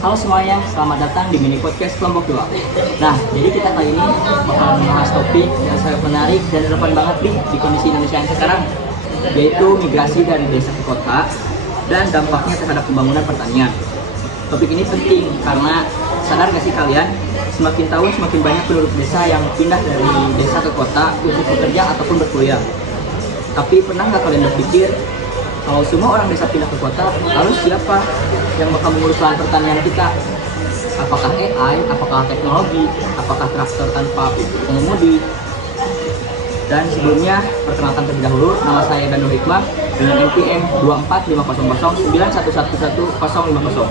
Halo semuanya, selamat datang di mini podcast kelompok 2. Nah, jadi kita kali ini bakal membahas topik yang sangat menarik dan relevan banget nih di kondisi Indonesia yang sekarang, yaitu migrasi dari desa ke kota dan dampaknya terhadap pembangunan pertanian. Topik ini penting karena sadar gak sih kalian, semakin tahun semakin banyak penduduk desa yang pindah dari desa ke kota untuk bekerja ataupun berkuliah. Tapi pernah nggak kalian berpikir, kalau semua orang desa pindah ke kota, lalu siapa yang bakal mengurus lahan pertanian kita? Apakah AI, apakah teknologi, apakah traktor tanpa pengemudi? Dan sebelumnya, perkenalkan terlebih dahulu, nama saya Danur Hikmah dengan NPM 2450091111050.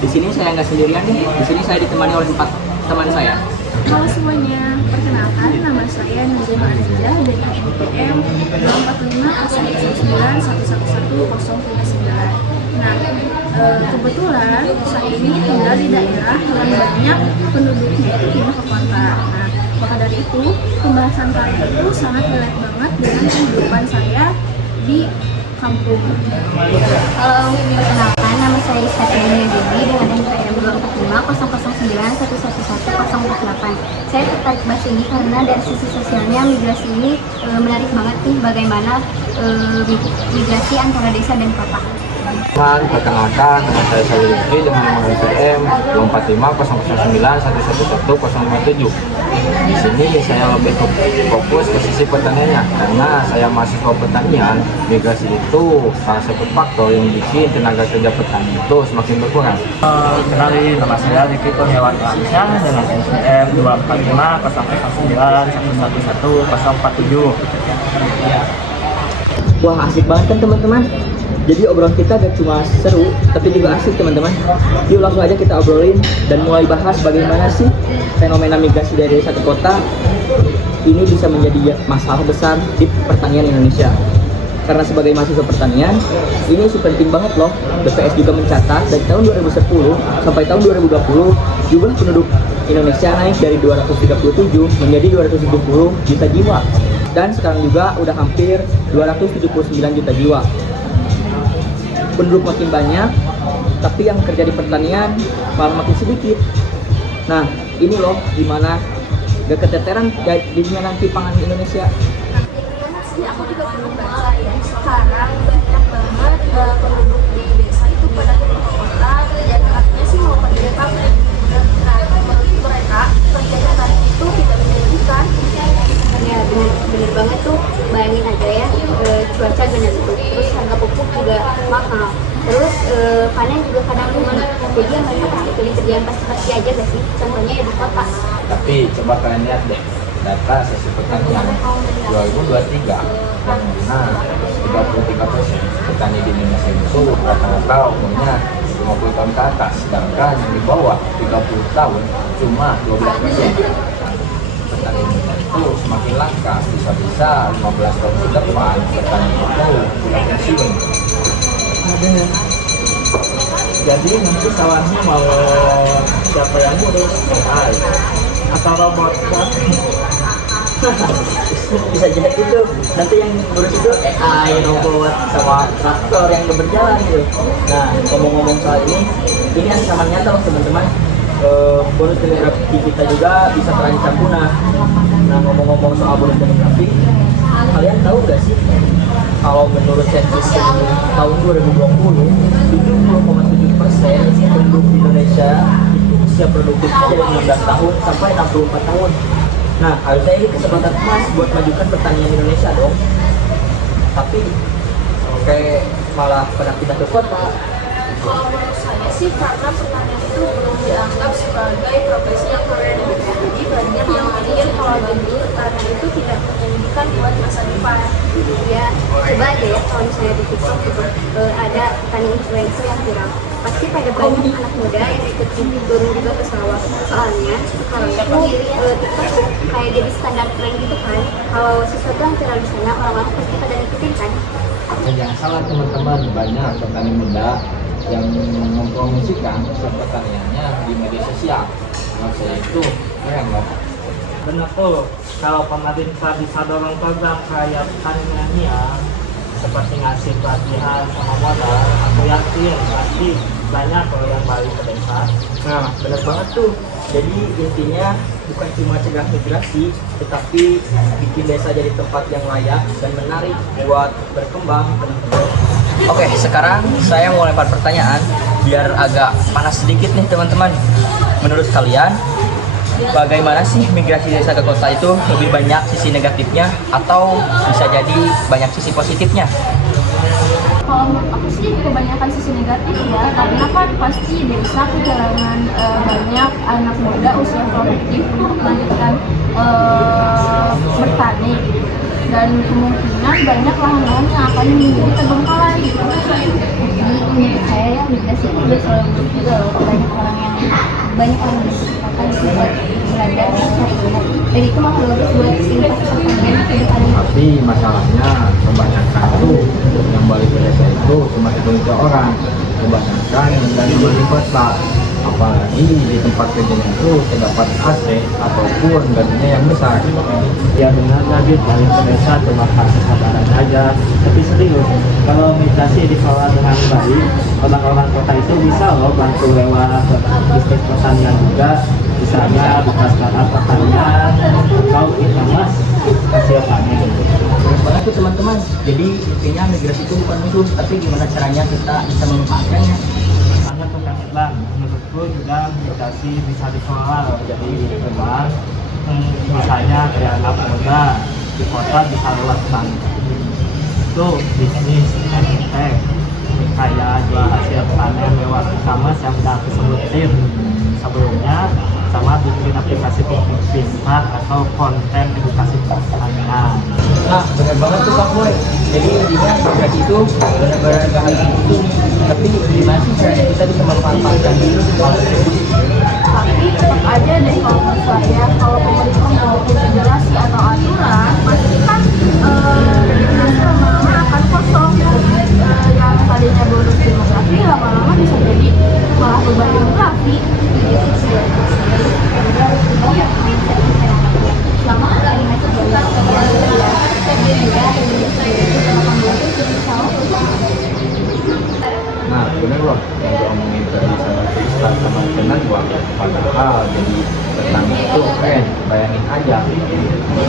Di sini saya nggak sendirian nih, di sini saya ditemani oleh 4 teman saya. Halo semuanya, perkenalkan nama saya Nazia Anjah dari NPM 24509111039. Nah, kebetulan saya ini tinggal di daerah yang banyak penduduknya itu pindah ke kota. Nah, maka dari itu pembahasan kali itu sangat relate banget dengan kehidupan saya di kampung. Halo, perkenalkan nama saya Isyatini Dewi dengan NPM 24509111048. Saya tertarik bahas ini karena dari sisi sosialnya migrasi ini menarik banget nih, bagaimana migrasi antara desa dan kota. Perkenalkan, nama saya Salih Rizky dengan nomor NPM 2450091111057. Di sini saya lebih fokus ke sisi pertaniannya, karena saya mahasiswa pertanian. Migrasi itu salah satu faktor yang bikin tenaga kerja petani itu semakin berkurang. Kenalin, nama saya Riki Kurniawan Alamsyah dengan NPM 24500111047. Wah, asik banget kan teman-teman? Jadi obrolan kita gak cuma seru, tapi juga asik teman-teman. Yuk langsung aja kita obrolin dan mulai bahas bagaimana sih fenomena migrasi dari desa ke kota ini bisa menjadi masalah besar di pertanian Indonesia. Karena sebagai mahasiswa pertanian, ini isu penting banget loh. BPS juga mencatat dari tahun 2010 sampai tahun 2020, jumlah penduduk Indonesia naik dari 237 menjadi 270 juta jiwa. Dan sekarang juga udah hampir 279 juta jiwa. Penduduk makin banyak, tapi yang kerja di pertanian malah makin sedikit. Nah, ini loh gimana gak keteteran jadinya nanti pangan Indonesia. Aku juga belum baca ya, sekarang banyak banget penduduk di desa itu pada turun ke kota dan artinya sih mau kerja kampung. Nah, menurut mereka kerjanya tadi itu tidak menjanjikan. Ya bener banget tuh, bayangin aja ya, cuaca gak nentu, terus harga pupuk juga mahal, terus panen juga kadang cuma, jadi yang mereka pasti pilih kerjaan pasti aja gak sih, contohnya ya di kota. Tapi coba kalian lihat deh, data sesi pertanian 2023 yang mana 33% petani di Indonesia itu rata-rata umurnya 50 tahun ke atas, sedangkan yang di bawah 30 tahun cuma 12%. Petani itu semakin langka, bisa-bisa 15 tahun ke depan petani itu sudah pensiun. Jadi nanti salahnya mau siapa yang ngurus, AI atau robot kan? Bisa jadi itu nanti yang ngurus itu AI, robot, sama traktor yang gak berjalan gitu. Nah, ngomong-ngomong soal ini ancaman nyata loh teman-teman. Bonus demografi kita juga bisa terancam punah. Nah, ngomong-ngomong soal bonus demografi, kalian tahu gak sih kalau menurut sensus tahun 2020 70,7% penduduk di Indonesia itu usia produktifnya dari 19 tahun sampai 64 tahun. Nah, harusnya ini kesempatan emas buat majukan pertanian Indonesia dong. Tapi kayak malah pada pindah ke kota. Kalau menurut saya sih karena pertanian itu belum dianggap sebagai profesi yang keren. Jadi banyak yang mikir kalau jadi petani itu tidak menjanjikan buat masa depan. Ya coba aja ya, kalau misalnya di TikTok gitu ada petani influencer yang viral, pasti pada banyak anak muda yang ikut turun juga ke sawah. Soalnya sekarang itu TikTok tuh kayak jadi standar tren gitu kan, kalau sesuatu yang viral di sana orang-orang pasti pada ngikutin kan. Dan jangan salah teman-teman, banyak petani muda yang mempromosikan usaha pertaniannya di media sosial. Menurut saya itu keren loh. Bener tuh, kalau pemerintah bisa dorong program kayak pertanian seperti ngasih pelatihan sama modal, aku yakin pasti banyak kalau yang balik ke desa. Nah, benar banget tuh. Jadi intinya bukan cuma cegah migrasi, tetapi bikin desa jadi tempat yang layak dan menarik buat berkembang. Oke, sekarang saya mau lempar pertanyaan biar agak panas sedikit nih teman-teman. Menurut kalian, bagaimana sih migrasi desa ke kota itu lebih banyak sisi negatifnya atau bisa jadi banyak sisi positifnya? Kalau menurut aku sih kebanyakan sisi negatif ya, karena kan pasti desa kehilangan banyak anak muda usia produktif untuk melanjutkan bertani gitu. Dan kemungkinan banyak lahan-lahan yang akan menjadi terbengkalai gitu. Jadi menurut saya ya migrasi itu udah selalu buruk juga loh. Banyak orang yang berkata itu buat belajar dan cari ilmu. Dan itu malah bagus buat investasi pertanian ke depannya. Tapi masalahnya kebanyakan tuh yang balik ke desa itu cuma segelintir orang, kebanyakan dan di kota, apalagi di tempat kerjanya itu terdapat AC ataupun gajinya yang besar. Ya benar tadi balik ke desa cuma kesabaran aja. Tapi serius, kalau migrasi dikelola dengan baik, orang-orang kota itu bisa loh bantu lewat bisnis pertanian juga, misalnya buka startup pertanian atau e-commerce hasil panen. Benar banget tuh teman-teman. Jadi intinya migrasi itu bukan musuh, tapi gimana caranya kita bisa memanfaatkannya. Sangat tentang Islam, menurutku juga migrasi bisa dikelola loh. Jadi memang misalnya kayak anak muda di kota bisa lewat bank itu bisnis fintech kayak jual hasil panen lewat e-commerce yang udah aku sebutin sebelumnya, sama bikin aplikasi pintar atau konten edukasi pertanian. Nah, benar banget tuh Kak Boy. Jadi intinya migrasi itu benar-benar gak harus itu, tapi gimana sih caranya kita bisa memanfaatkan diri hal tersebut? Tapi tetap aja deh kalau menurut saya, kalau pemerintah mau regulasi atau aturan, pasti kan nanti lama-lama akan kosong. Yang tadinya bonus demografi lama-lama bisa jadi malah beban demografi. Gitu sih. Jadi harus dibangun mindset masyarakat. Selama kali mindset juga Nah, bener loh yang diomongin tadi sama Tristan sama Kenan gua. Padahal jadi petani itu keren, bayangin aja.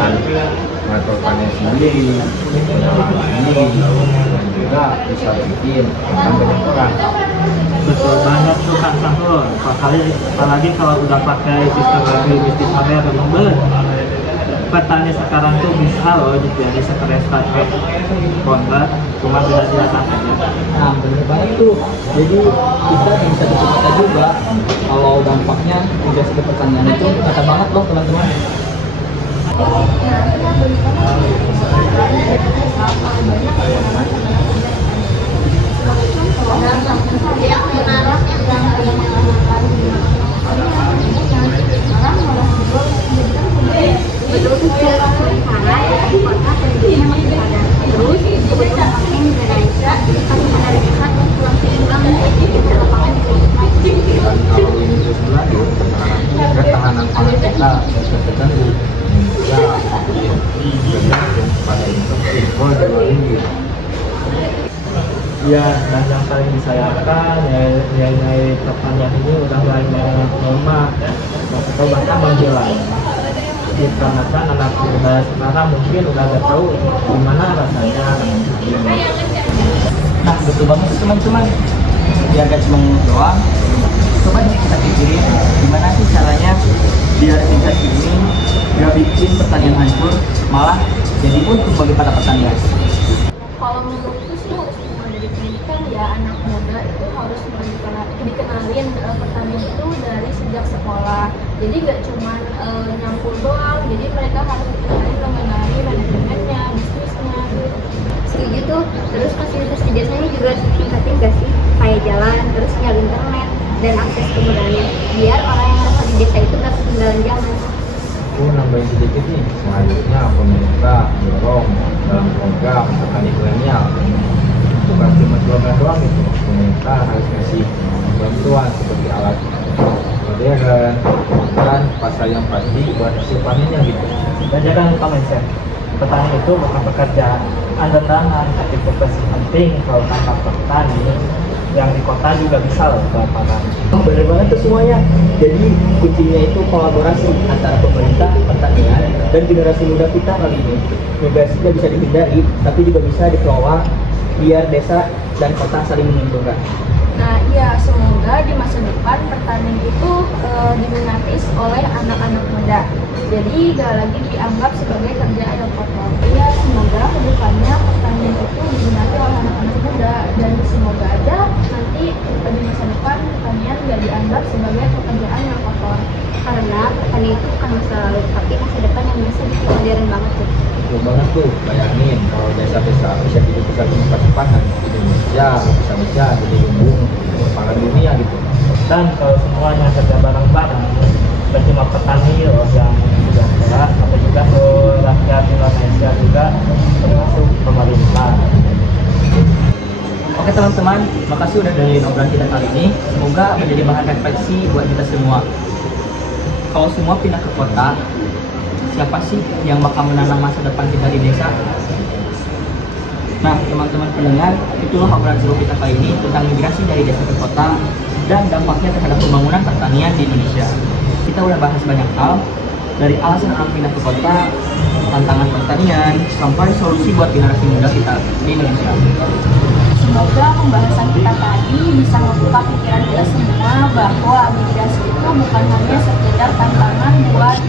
Kan ngatur panen sendiri, pengelolaan sendiri, dan juga bisa bikin makan banyak orang. Betul banget tuh Kak Sahrul, apalagi kalau udah pakai sistem agribisnis modern membelah. Petani sekarang tuh bisa loh jadi stres kayak kontrak, cuma tidak datang aja. Nah, benar banget tuh. Jadi kita bisa bercerita juga kalau dampaknya migrasi ke pertanian itu nyata banget loh teman-teman. Betul kecil sementara di kota penduduknya masih padat. Terus kebutuhan panen juga naik. Jadi kami ada pusat yang kurang seimbang di lapangan. Dan kalau ini terus berlanjut, ketahanan pangan kita bisa terganggu. Dan juga bergantung pada impor dari luar negeri. Ya, dan yang paling disayangkan nilai pertanian ini udah mulai melemah atau bahkan menghilang. Dikarenakan anak muda sekarang mungkin udah gak tahu gimana rasanya. Nah, betul banget tuh teman-teman. Biar gak cuma doang, coba deh kita pikirin gimana sih caranya biar migrasi ini gak bikin pertanian hancur, malah jadi untung bagi para petani. Kalau menurutku sih harus mulai dari pendidikan ya, anak muda itu harus dikenalin pertanian itu dari sejak sekolah. Jadi nggak cuma nyampur doang, jadi mereka harus dikenalin mengenai manajemennya, bisnisnya. Setuju tuh. Terus fasilitas di desanya juga harus ditingkatin gak sih? Kayak jalan, terus sinyal internet dan akses kemudahannya. Biar orang yang merasa di desa itu gak ketinggalan zaman. Aku nambahin sedikit nih, selanjutnya pemerintah dorong dalam program petani milenial. Bukan cuma slogan doang gitu, pemerintah harus ngasih bantuan seperti alat modern dan pasar yang pasti buat hasil panennya gitu. Dan jangan lupa mindset, petani itu bukan pekerjaan andalangan, tapi profesi penting. Kalau tanpa petani, yang di kota juga bisa loh ke lapangan. Oh, bener banget tuh semuanya. Jadi kuncinya itu kolaborasi antara pemerintah, pertanian, dan generasi muda kita kali ini. Migrasi tidak bisa dihindari, tapi juga bisa dikelola biar desa dan kota saling menguntungkan. Nah iya, semoga di masa depan pertanian itu diminati oleh anak-anak muda. Jadi gak lagi dianggap sebagai kerjaan yang kotor. Iya, semoga kedepannya pertanian itu diminati oleh anak-anak muda, dan semoga aja nanti di masa depan pertanian gak dianggap sebagai pekerjaan yang kotor. Karena pertanian itu bukan masa lalu, tapi masa depan yang bisa bikin modern banget tuh. Betul banget tuh, bayangin kalau desa-desa bisa hidup bisa cepat di Indonesia bisa jadi lumbung pangan dunia gitu. Dan kalau semuanya kerja bareng-bareng, bukan cuma petani loh yang sejahtera, tapi juga seluruh rakyat Indonesia juga, termasuk pemerintah. Oke teman-teman, makasih udah dengerin obrolan kita kali ini. Semoga menjadi bahan refleksi buat kita semua. Kalau semua pindah ke kota, siapa sih yang bakal menanam masa depan kita di desa? Nah, teman-teman pendengar, itulah obrolan seru kita kali ini tentang migrasi dari desa ke kota dan dampaknya terhadap pembangunan pertanian di Indonesia. Kita udah bahas banyak hal, dari alasan orang pindah ke kota, tantangan pertanian, sampai solusi buat generasi muda kita di Indonesia. Semoga pembahasan kita tadi bisa membuka pikiran kita semua bahwa migrasi itu bukan hanya sekedar tantangan buat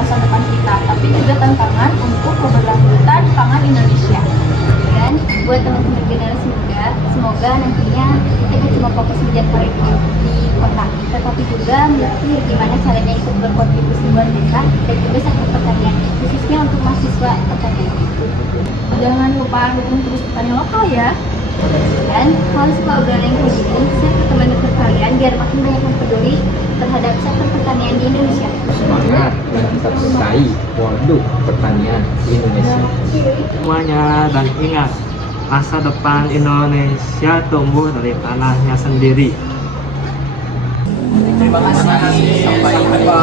masa depan kita, tapi juga tantangan untuk keberlanjutan pangan Indonesia. Dan buat teman-teman generasi muda, semoga nantinya kita gak cuma fokus menjadi karir di kota, tetapi juga mikir gimana caranya ikut berkontribusi buat desa dan juga sektor pertanian, khususnya untuk mahasiswa pertanian. Jangan lupa dukung terus petani lokal ya. Dan kalau suka obrolan yang kayak gini, share ke teman dekat kalian biar makin banyak yang peduli terhadap sektor pertanian di Indonesia. Semangat dan tetap cintai produk pertanian di Indonesia. Semuanya, dan ingat, masa depan Indonesia tumbuh dari tanahnya sendiri. Terima kasih. Sampai jumpa.